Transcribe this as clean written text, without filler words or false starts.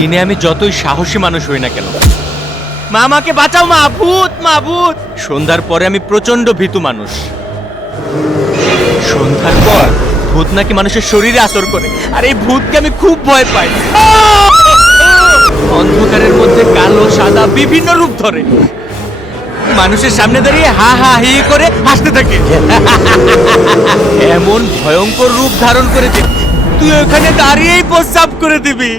দিনে আমি যতই সাহসী মানুষ হই না কেন, মা আমাকে বাঁচাও, মা ভূত। সন্ধ্যার পরে আমি প্রচন্ড ভীতু মানুষ। সন্ধ্যার পর ভূত নাকি মানুষের শরীরে আসর করে, আর এই ভূতকে আমি খুব ভয় পাই। অন্ধকারের মধ্যে কালো সাদা বিভিন্ন রূপ ধরে, মানুষের সামনে দাঁড়িয়ে হা হা হি করে হাসতে থাকে। এমন ভয়ঙ্কর রূপ ধারণ করেছে তুই ওখানে দাঁড়িয়েই প্রস্রাব করে দিবি।